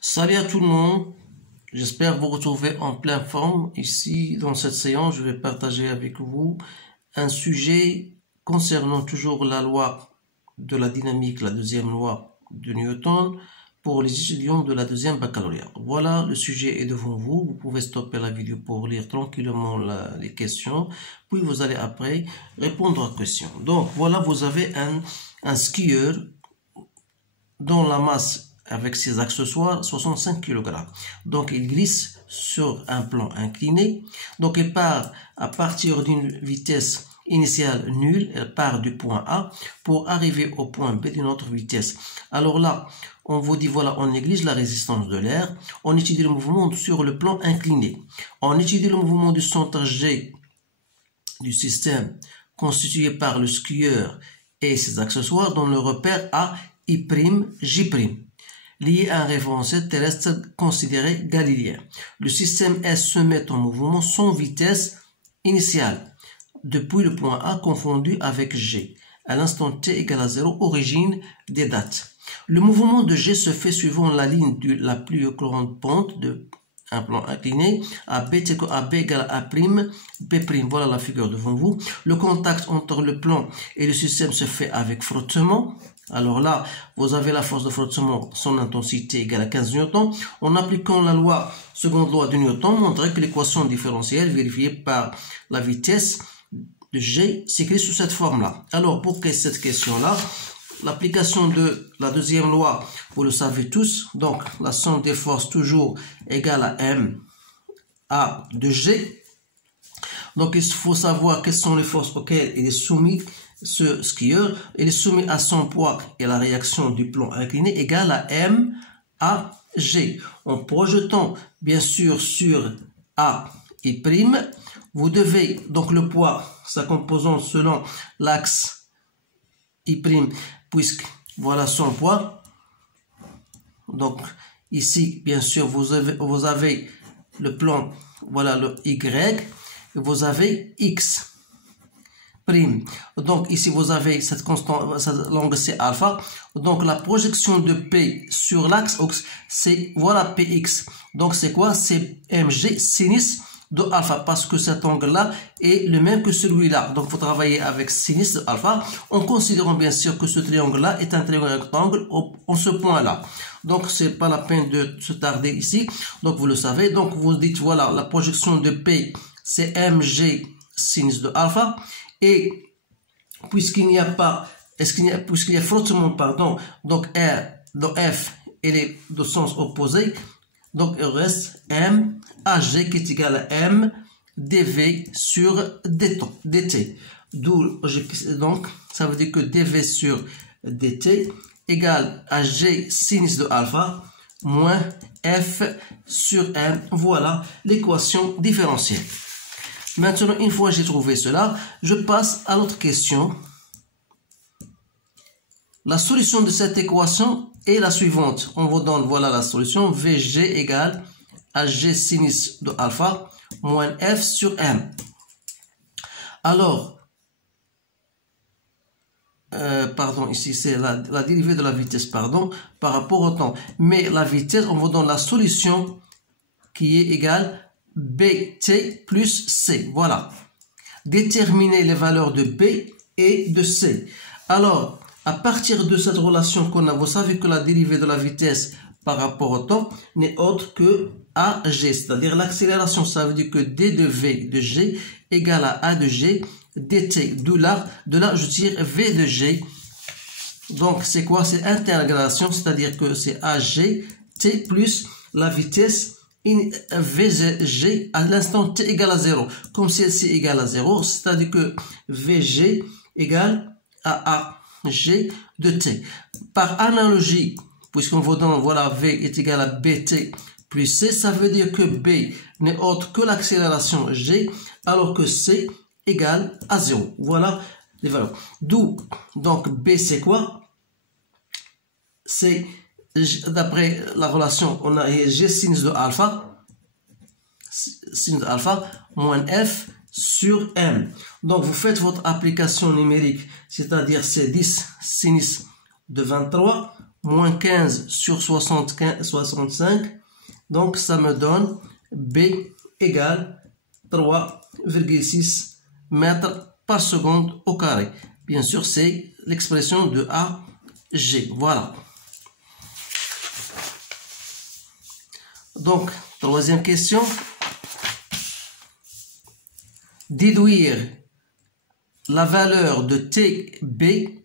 Salut à tout le monde, j'espère vous retrouver en pleine forme. Ici, dans cette séance, je vais partager avec vous un sujet concernant toujours la loi de la dynamique, la deuxième loi de Newton, pour les étudiants de la deuxième baccalauréat. Voilà, le sujet est devant vous. Vous pouvez stopper la vidéo pour lire tranquillement les questions, puis vous allez après répondre aux questions. Donc voilà, vous avez un skieur dont la masse avec ses accessoires 65 kg. Donc il glisse sur un plan incliné. Donc il part à partir d'une vitesse initiale nulle, elle part du point A pour arriver au point B d'une autre vitesse. Alors là, on vous dit voilà, on néglige la résistance de l'air, on étudie le mouvement sur le plan incliné. On étudie le mouvement du centre G du système constitué par le skieur et ses accessoires dans le repère A, I', J', lié à un référentiel terrestre considéré galiléen. Le système S se met en mouvement sans vitesse initiale, depuis le point A confondu avec G, à l'instant t égale à 0, origine des dates. Le mouvement de G se fait suivant la ligne de la plus grande pente de un plan incliné, AB égale à B', voilà la figure devant vous. Le contact entre le plan et le système se fait avec frottement. Alors là, vous avez la force de frottement, son intensité égale à 15 newtons. En appliquant la loi, seconde loi de Newton, montrer que l'équation différentielle vérifiée par la vitesse de G s'écrit sous cette forme-là. Alors, pour que cette question-là, l'application de la deuxième loi, vous le savez tous, donc la somme des forces toujours égale à M A de G. Donc il faut savoir quelles sont les forces auxquelles il est soumis ce skieur. Il est soumis à son poids et la réaction du plan incliné égale à M A G. En projetant bien sûr sur A et prime, vous devez donc le poids, sa composante selon l'axe I', puisque voilà son poids. Donc ici bien sûr vous avez le plan, voilà le Y, et vous avez X prime. Donc ici vous avez cette constante, cette longue c'est alpha. Donc la projection de P sur l'axe c'est voilà Px. Donc c'est quoi? C'est mg sinus de alpha, parce que cet angle-là est le même que celui-là. Donc, vous travaillez avec sinus de alpha, en considérant bien sûr que ce triangle-là est un triangle rectangle en ce point-là. Donc, c'est pas la peine de se tarder ici. Donc, vous le savez. Donc, vous dites, voilà, la projection de P, c'est mg sinus de alpha. Et, puisqu'il n'y a pas, puisqu'il y a frottement, pardon, donc R, donc F, elle est de sens opposé. Donc, il reste M AG qui est égal à M dV sur dt. D'où, donc, ça veut dire que dV sur dt égale à G sinus de alpha moins F sur M. Voilà l'équation différentielle. Maintenant, une fois que j'ai trouvé cela, je passe à l'autre question. La solution de cette équation est la suivante. On vous donne, voilà la solution. VG égale à G sinus de alpha moins F sur M. Alors, pardon, ici c'est la dérivée de la vitesse, pardon, par rapport au temps. Mais la vitesse, on vous donne la solution qui est égale BT plus C. Voilà. Déterminer les valeurs de B et de C. Alors, à partir de cette relation qu'on a, vous savez que la dérivée de la vitesse par rapport au temps n'est autre que AG, c'est-à-dire l'accélération. Ça veut dire que D de V de G égale à A de G dt. De là, je tire V de G. Donc, c'est quoi? C'est intégration, c'est-à-dire que c'est AG T plus la vitesse VG à l'instant T égale à 0. Comme celle-ci égale à 0, c'est-à-dire que VG égale à AG de T. Par analogie, puisqu'on vous donne, voilà, V est égal à BT plus C, ça veut dire que B n'est autre que l'accélération G, alors que C égale à 0. Voilà les valeurs. D'où, donc, B c'est quoi? C'est, d'après la relation, on a G sinus de alpha moins F sur M. Donc, vous faites votre application numérique, c'est-à-dire c'est 10 sinus de 23 moins 15 sur 65. Donc, ça me donne B égale 3,6 mètres par seconde au carré. Bien sûr, c'est l'expression de AG. Voilà. Donc, troisième question. Déduire la valeur de TB,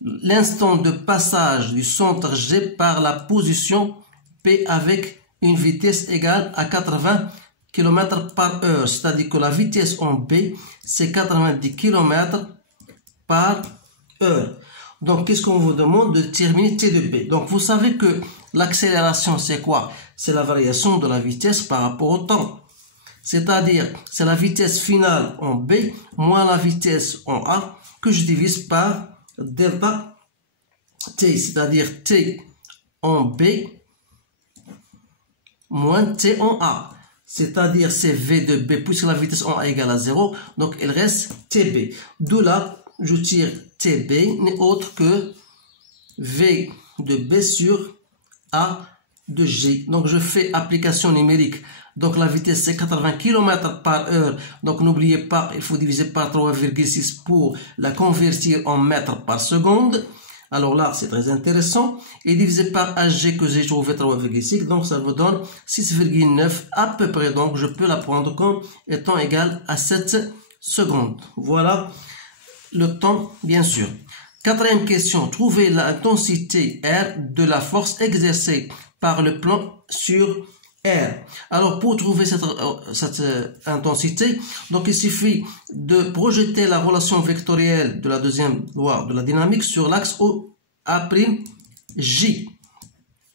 l'instant de passage du centre G par la position P avec une vitesse égale à 80 km par heure. C'est-à-dire que la vitesse en B, c'est 90 km par heure. Donc, qu'est-ce qu'on vous demande? De déterminer T de B. Donc, vous savez que l'accélération, c'est quoi? C'est la variation de la vitesse par rapport au temps. C'est-à-dire, c'est la vitesse finale en B moins la vitesse en A que je divise par delta T. C'est-à-dire T en B moins T en A. C'est-à-dire, c'est V de B puisque la vitesse en A égale à 0. Donc, il reste TB. D'où là, je tire TB n'est autre que V de B sur A de G. Donc, je fais application numérique. Donc, la vitesse, c'est 80 km par heure. Donc, n'oubliez pas, il faut diviser par 3,6 pour la convertir en mètres par seconde. Alors là, c'est très intéressant. Et divisé par AG que j'ai trouvé 3,6. Donc, ça vous donne 6,9 à peu près. Donc, je peux la prendre comme étant égal à 7 secondes. Voilà le temps, bien sûr. Quatrième question. Trouvez l'intensité R de la force exercée par le plan sur R. Alors, pour trouver cette intensité, donc il suffit de projeter la relation vectorielle de la deuxième loi de la dynamique sur l'axe OA'J.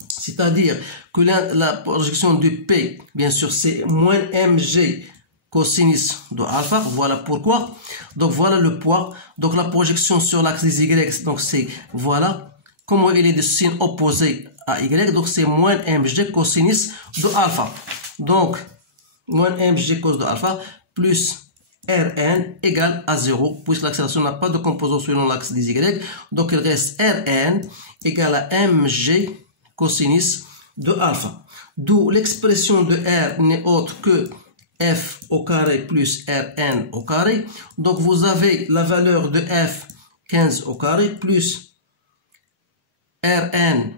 C'est-à-dire que la projection du P, bien sûr, c'est moins mg cosinus de alpha. Voilà pourquoi. Donc, voilà le poids. Donc, la projection sur l'axe des Y, donc c'est, voilà, comment il est de signe opposé à Y, donc c'est moins mg cosinus de alpha. Donc, moins mg cos de alpha plus Rn égale à 0, puisque l'accélération n'a pas de composant selon l'axe des Y. Donc, il reste Rn égale à mg cosinus de alpha. D'où l'expression de R n'est autre que F au carré plus Rn au carré. Donc, vous avez la valeur de F 15 au carré plus Rn,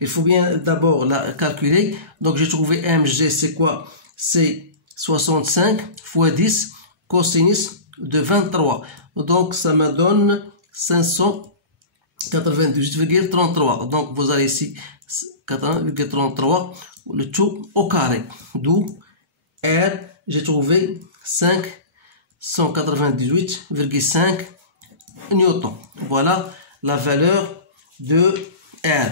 il faut bien d'abord la calculer. Donc, j'ai trouvé mg, c'est quoi? C'est 65 fois 10 cosinus de 23. Donc, ça me donne 598,33. Donc, vous avez ici 4,33, le tout au carré. D'où R, j'ai trouvé 598,5 newtons. Voilà la valeur de R.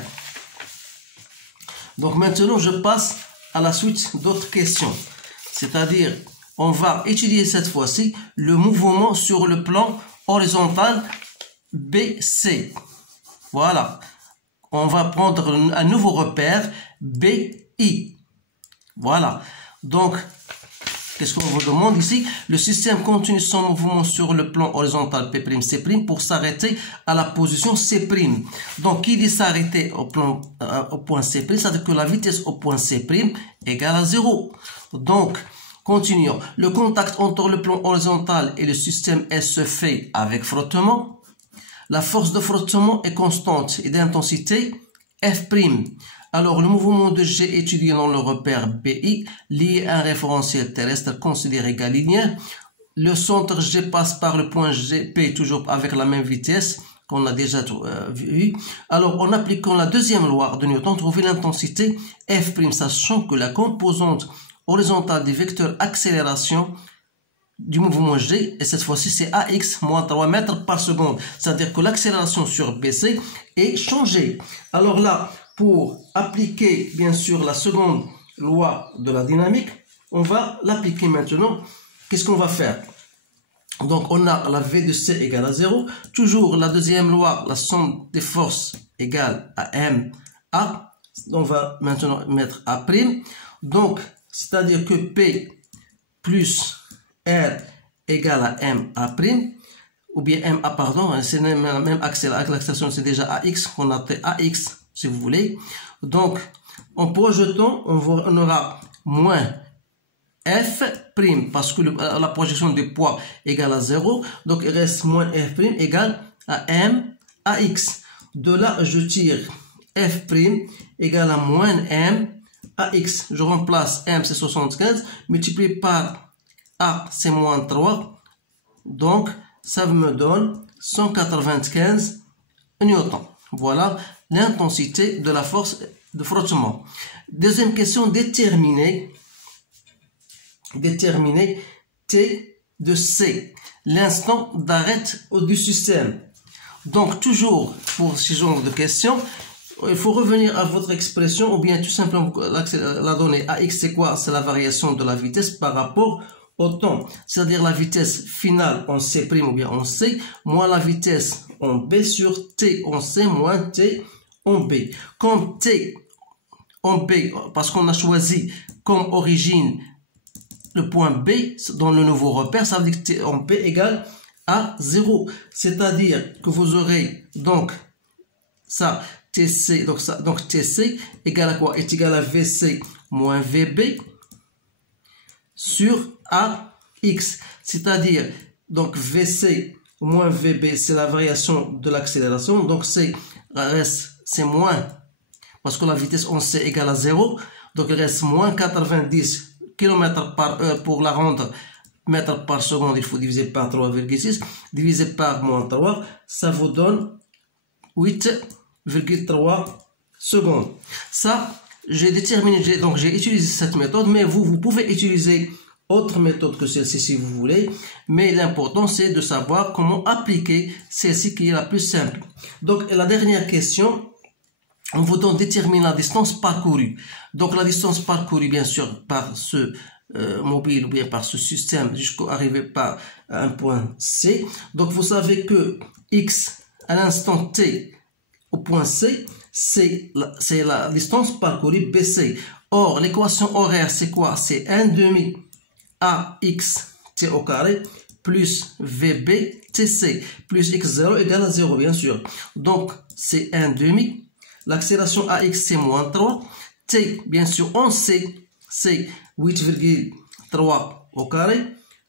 Donc maintenant, je passe à la suite d'autres questions. C'est-à-dire, on va étudier cette fois-ci le mouvement sur le plan horizontal BC. Voilà. On va prendre un nouveau repère BI. Voilà. Donc, qu'est-ce qu'on vous demande ici? Le système continue son mouvement sur le plan horizontal P'C' pour s'arrêter à la position C'. Donc, qui dit s'arrêter au point C', c'est-à-dire que la vitesse au point C' égale à 0. Donc, continuons. Le contact entre le plan horizontal et le système S se fait avec frottement. La force de frottement est constante et d'intensité F'. Alors, le mouvement de G étudié dans le repère BI, lié à un référentiel terrestre considéré linéaire. Le centre G passe par le point P, toujours avec la même vitesse qu'on a déjà vu. Alors, en appliquant la deuxième loi de Newton, trouver l'intensité F', sachant que la composante horizontale des vecteurs accélération du mouvement G, et cette fois-ci c'est AX moins 3 mètres par seconde. C'est-à-dire que l'accélération sur BC est changée. Alors là, pour appliquer bien sûr la seconde loi de la dynamique, on va l'appliquer maintenant. Qu'est-ce qu'on va faire? Donc on a la V de C égale à 0. Toujours la deuxième loi, la somme des forces égale à MA. On va maintenant mettre A'. Donc, c'est-à-dire que P plus R égale à MA'. ou bien MA, pardon, c'est même l'accélération, c'est déjà AX, qu'on appelle AX, si vous voulez. Donc, en projetant, on aura moins F', parce que la projection du poids égale à 0, donc il reste moins F' égale à M AX. De là, je tire F' égale à moins M AX. Je remplace M, c'est 75, multiplié par A, c'est moins 3. Donc, ça me donne 195 newtons. Voilà l'intensité de la force de frottement. Deuxième question, déterminer T de C, l'instant d'arrêt du système. Donc, toujours pour ce genre de questions, il faut revenir à votre expression ou bien tout simplement la donnée AX, c'est quoi? C'est la variation de la vitesse par rapport au temps. C'est-à-dire la vitesse finale en C' ou bien en C, moins la vitesse en B sur T en C moins T en B. Comme T en B, parce qu'on a choisi comme origine le point B dans le nouveau repère, ça veut dire que T en B égale à 0. C'est-à-dire que vous aurez donc ça, TC, donc TC égale à quoi? Est égal à VC moins VB sur AX. C'est-à-dire, donc VC moins VB, c'est la variation de l'accélération. Donc c'est moins, parce que la vitesse en C égale à 0. Donc il reste moins 90 km par heure pour la rendre mètres par seconde. Il faut diviser par 3,6. Divisé par moins 3, ça vous donne 8,3 secondes. Ça, j'ai déterminé, donc j'ai utilisé cette méthode, mais vous pouvez utiliser autre méthode que celle-ci si vous voulez, mais l'important c'est de savoir comment appliquer celle-ci qui est la plus simple. Donc la dernière question, on vous donne déterminer la distance parcourue. Donc la distance parcourue bien sûr par ce mobile ou bien par ce système jusqu'à arriver par un point C. Donc vous savez que X à l'instant T au point C, c'est la distance parcourue BC. Or l'équation horaire c'est quoi? C'est 1/2 AX T au carré plus VB TC plus X0 égale à 0 bien sûr. Donc c'est 1/2. L'accélération AX c'est moins 3. T bien sûr on sait c'est 8,3 au carré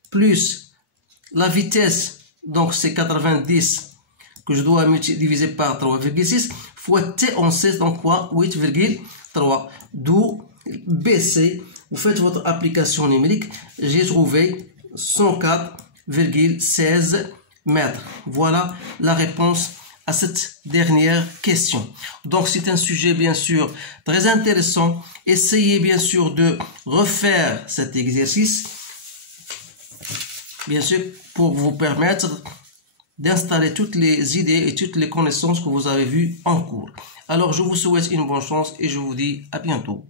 plus la vitesse donc c'est 90 que je dois diviser par 3,6 fois T on sait donc quoi? 8,3. D'où BC, vous faites votre application numérique, j'ai trouvé 104,16 mètres. Voilà la réponse à cette dernière question. Donc c'est un sujet bien sûr très intéressant. Essayez bien sûr de refaire cet exercice, bien sûr pour vous permettre d'installer toutes les idées et toutes les connaissances que vous avez vues en cours. Alors je vous souhaite une bonne chance et je vous dis à bientôt.